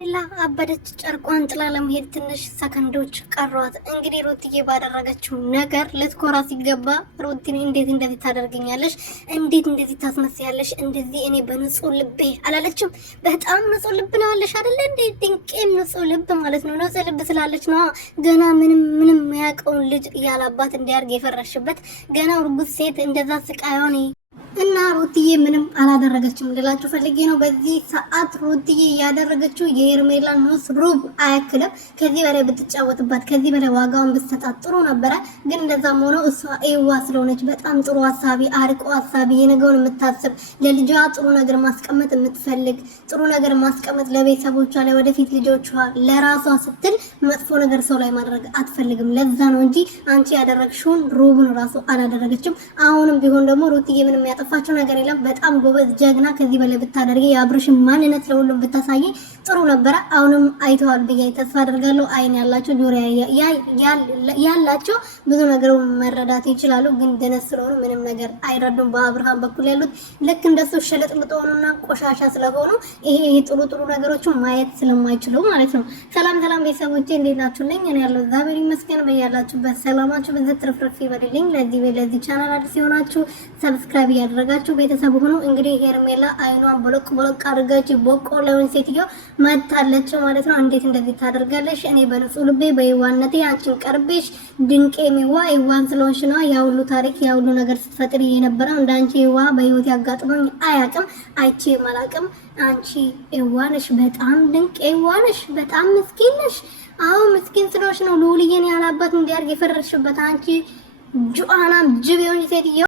ላ አበደች ጨርቋን ጥላ ለመሄድ ትንሽ ሰከንዶች ቀሯት። እንግዲህ ሩትዬ ባደረገችው ነገር ልትኮራ ሲገባ ሩቲን እንዴት እንደዚህ ታደርገኛለሽ? እንዴት እንደዚህ ታስመስያለሽ? እንደዚህ እኔ በንጹህ ልቤ አላለችም። በጣም ንጹህ ልብ ነው ያለሽ አይደለ? እንዴ ድንቄም ንጹህ ልብ ማለት ነው። ንጹህ ልብ ስላለች ነው ገና ምንም ያውቀውን ልጅ ያላባት እንዲያርግ የፈረሽበት ገና እርጉዝ ሴት እንደዛ ስቃዩን እና ሩትዬ ምንም አላደረገችም ልላችሁ ፈልጌ ነው። በዚህ ሰዓት ሩትዬ ያደረገችው የሄርሜላን ኑስ ሩብ አያክልም። ከዚህ በላይ ብትጫወትባት፣ ከዚህ በላይ ዋጋውን ብትሰጣት ጥሩ ነበረ። ግን እንደዛም ሆኖ እሷ ኤዋ ስለሆነች በጣም ጥሩ ሀሳቢ፣ አርቆ ሀሳቢ፣ የነገውን የምታስብ ለልጇ ጥሩ ነገር ማስቀመጥ የምትፈልግ ጥሩ ነገር ማስቀመጥ ለቤተሰቦቿ፣ ለወደፊት ልጆቿ፣ ለራሷ ስትል መጥፎ ነገር ሰው ላይ ማድረግ አትፈልግም። ለዛ ነው እንጂ አንቺ ያደረግሽውን ሩቡን ራሱ አላደረገችም። አሁንም ቢሆን ደግሞ ሩትዬ ምንም ያጠፋቸው ነገር የለም። በጣም ጎበዝ ጀግና፣ ከዚህ በላይ ብታደርጊ የአብርሽን ማንነት ለሁሉም ብታሳይ ጥሩ ነበረ። አሁንም አይተዋል ብዬ ተስፋ አደርጋለሁ። አይን ያላቸው ጆሮ ያላቸው ብዙ ነገር መረዳት ይችላሉ። ግን ደነስ ስለሆኑ ምንም ነገር አይረዱም። በአብርሃም በኩል ያሉት ልክ እንደሱ ሸለጥልጥ ሆኑና ቆሻሻ ስለሆኑ ይሄ ጥሩ ነገሮችን ማየት ስለማይችሉ ማለት ነው። ሰላም ቤተሰቦቼ እንዴት ናችሁልኝ? እኔ ያለው እግዚአብሔር ይመስገን። በያላችሁበት ሰላማችሁ በዘት ትርፍርፍ ይበልልኝ። ለዚህ ቻናል አዲስ የሆናችሁ ሰብስክራይብ ያደረጋችሁ ቤተሰብ ሆኖ እንግዲህ ሄርሜላ አይኗን ቦለቅ አድርጋች በቆሎውን ሴትዮ መታለች ማለት ነው። እንዴት እንደዚህ ታደርጋለሽ? እኔ በንጹህ ልቤ በይዋነቴ አንቺን ቀርቤሽ ድንቄ ይዋን ስለሆንሽ ነው ያ ሁሉ ታሪክ ያ ሁሉ ነገር ስትፈጥሪ የነበረው። እንዳንቺ ይዋ በህይወት ያጋጥመኝ አያውቅም፣ አይቼ ማላውቅም። አንቺ ይዋነሽ፣ በጣም ድንቅ ይዋነሽ፣ በጣም ምስኪን ነሽ። አዎ ምስኪን ስለሆንሽ ነው ልዑልዬን ያላባት እንዲያርግ የፈረድሽበት አንቺ ጁአናም ጅብ የሆንሽ ሴትዮ